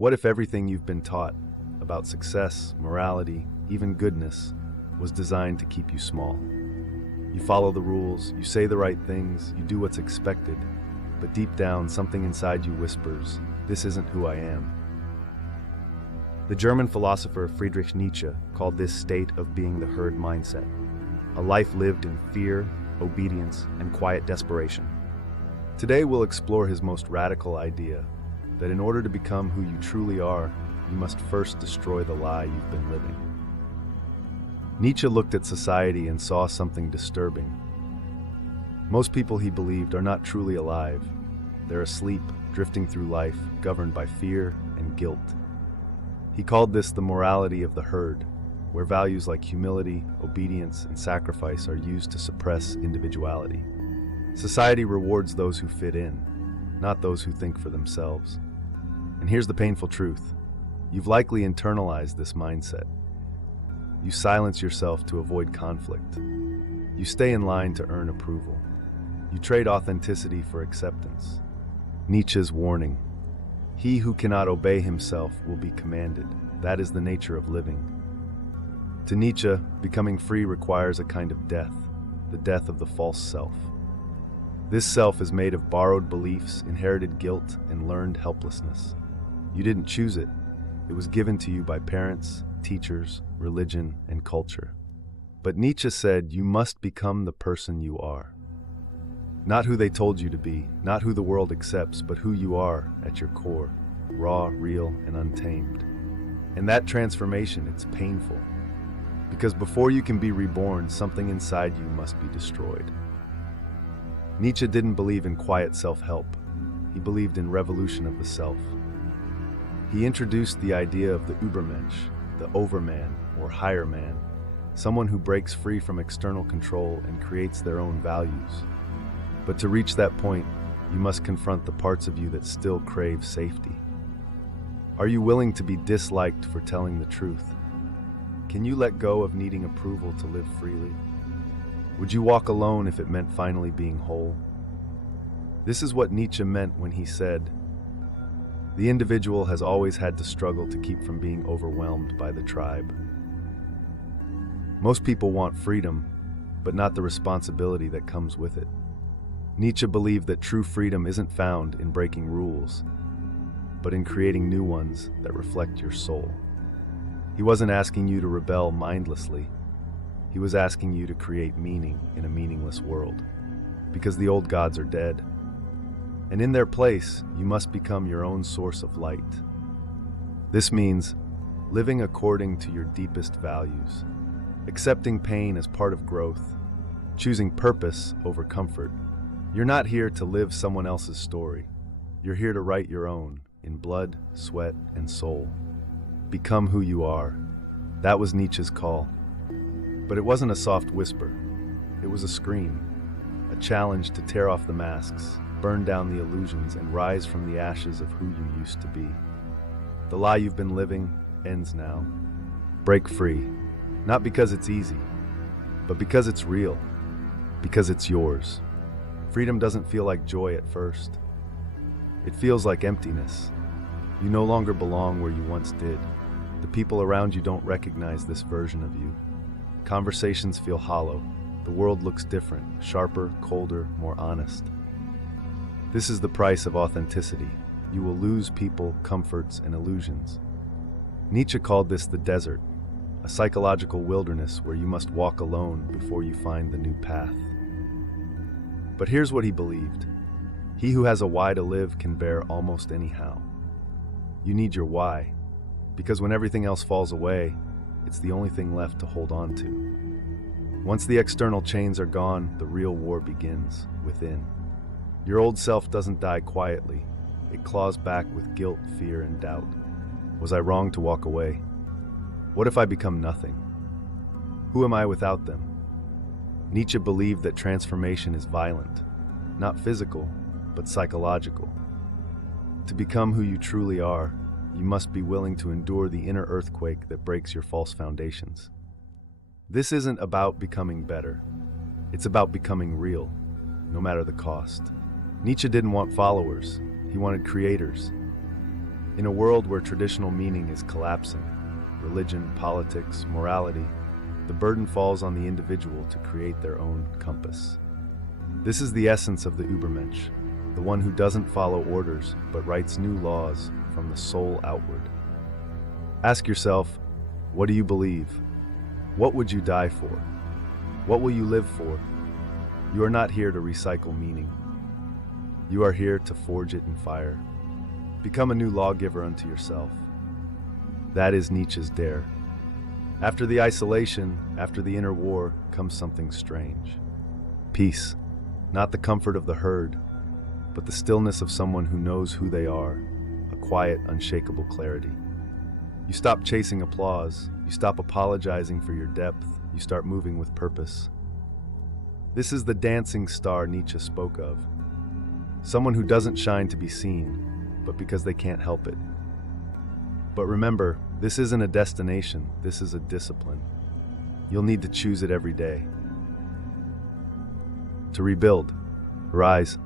What if everything you've been taught about success, morality, even goodness, was designed to keep you small? You follow the rules, you say the right things, you do what's expected, but deep down, something inside you whispers, "This isn't who I am." The German philosopher Friedrich Nietzsche called this state of being the herd mindset, a life lived in fear, obedience, and quiet desperation. Today we'll explore his most radical idea, that in order to become who you truly are, you must first destroy the lie you've been living. Nietzsche looked at society and saw something disturbing. Most people, he believed, are not truly alive. They're asleep, drifting through life, governed by fear and guilt. He called this the morality of the herd, where values like humility, obedience, and sacrifice are used to suppress individuality. Society rewards those who fit in, not those who think for themselves. And here's the painful truth. You've likely internalized this mindset. You silence yourself to avoid conflict. You stay in line to earn approval. You trade authenticity for acceptance. Nietzsche's warning: he who cannot obey himself will be commanded. That is the nature of living. To Nietzsche, becoming free requires a kind of death, the death of the false self. This self is made of borrowed beliefs, inherited guilt, and learned helplessness. You didn't choose it. It was given to you by parents, teachers, religion, and culture. But Nietzsche said you must become the person you are. Not who they told you to be, not who the world accepts, but who you are at your core, raw, real, and untamed. And that transformation, it's painful. Because before you can be reborn, something inside you must be destroyed. Nietzsche didn't believe in quiet self-help. He believed in revolution of the self. He introduced the idea of the Übermensch, the overman or higher man, someone who breaks free from external control and creates their own values. But to reach that point, you must confront the parts of you that still crave safety. Are you willing to be disliked for telling the truth? Can you let go of needing approval to live freely? Would you walk alone if it meant finally being whole? This is what Nietzsche meant when he said, "The individual has always had to struggle to keep from being overwhelmed by the tribe." Most people want freedom, but not the responsibility that comes with it. Nietzsche believed that true freedom isn't found in breaking rules, but in creating new ones that reflect your soul. He wasn't asking you to rebel mindlessly. He was asking you to create meaning in a meaningless world, because the old gods are dead. And in their place, you must become your own source of light. This means living according to your deepest values, accepting pain as part of growth, choosing purpose over comfort. You're not here to live someone else's story. You're here to write your own, in blood, sweat, and soul. Become who you are. That was Nietzsche's call. But it wasn't a soft whisper. It was a scream, a challenge to tear off the masks, burn down the illusions, and rise from the ashes of who you used to be. The lie you've been living ends now. Break free, not because it's easy, but because it's real, because it's yours. Freedom doesn't feel like joy at first. It feels like emptiness. You no longer belong where you once did. The people around you don't recognize this version of you. Conversations feel hollow. The world looks different, sharper, colder, more honest. This is the price of authenticity. You will lose people, comforts, and illusions. Nietzsche called this the desert, a psychological wilderness where you must walk alone before you find the new path. But here's what he believed. He who has a why to live can bear almost any how. You need your why, because when everything else falls away, it's the only thing left to hold on to. Once the external chains are gone, the real war begins within. Your old self doesn't die quietly. It claws back with guilt, fear, and doubt. Was I wrong to walk away? What if I become nothing? Who am I without them? Nietzsche believed that transformation is violent, not physical, but psychological. To become who you truly are, you must be willing to endure the inner earthquake that breaks your false foundations. This isn't about becoming better. It's about becoming real, no matter the cost. Nietzsche didn't want followers. He wanted creators. In a world where traditional meaning is collapsing, religion, politics, morality, the burden falls on the individual to create their own compass. This is the essence of the Übermensch, the one who doesn't follow orders but writes new laws from the soul outward. Ask yourself, what do you believe? What would you die for? What will you live for? You are not here to recycle meaning. You are here to forge it in fire. Become a new lawgiver unto yourself. That is Nietzsche's dare. After the isolation, after the inner war, comes something strange. Peace, not the comfort of the herd, but the stillness of someone who knows who they are, a quiet, unshakable clarity. You stop chasing applause, you stop apologizing for your depth, you start moving with purpose. This is the dancing star Nietzsche spoke of. Someone who doesn't shine to be seen, but because they can't help it. But remember, this isn't a destination, this is a discipline. You'll need to choose it every day. To rebuild, rise,